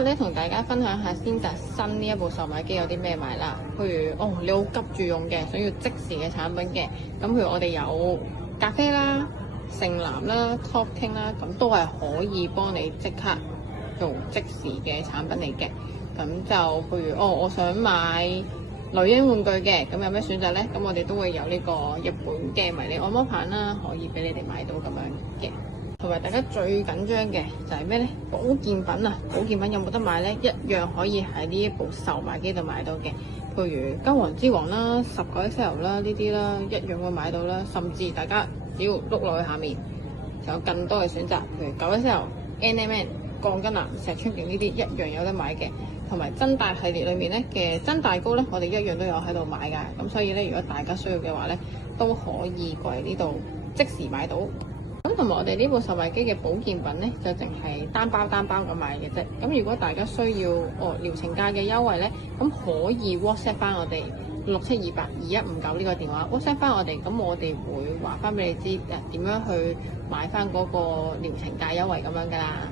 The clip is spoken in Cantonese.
日咧同大家分享下先達新呢一部售賣機有啲咩賣啦。譬如你好急住用嘅，想要即時嘅產品嘅，咁譬如我哋有咖啡啦、盛藍啦、Top King 啦，咁都係可以幫你即刻用即時嘅產品嚟嘅。咁就譬如我想買女嬰玩具嘅，咁有咩選擇呢？咁我哋都會有呢個日本嘅迷你按摩棒啦，可以俾你哋買到咁樣嘅。同埋大家最緊張嘅就係咩呢？保健品啊，保健品有冇得買呢？一樣可以喺呢一部售賣機度買到嘅。譬如膠原之王啦、19XL 啦呢啲啦，一樣會買到啦。甚至大家只要碌落去下面，就有更多嘅選擇，譬如 9XL、NMN、鋼筋藍、石川絃呢啲一樣有得買嘅。同埋增大系列裏面咧嘅增大膏咧，我哋一樣都有喺度買㗎。咁所以咧，如果大家需要嘅話咧，都可以過嚟呢度即時買到。咁同埋我哋呢部售賣機嘅保健品咧，就淨係單包咁買嘅啫。咁如果大家需要療程價嘅優惠咧，咁可以 WhatsApp 翻我哋67282159呢個電話 WhatsApp 翻我哋，咁我哋會話翻俾你知點樣去買翻嗰個療程價優惠咁樣㗎啦。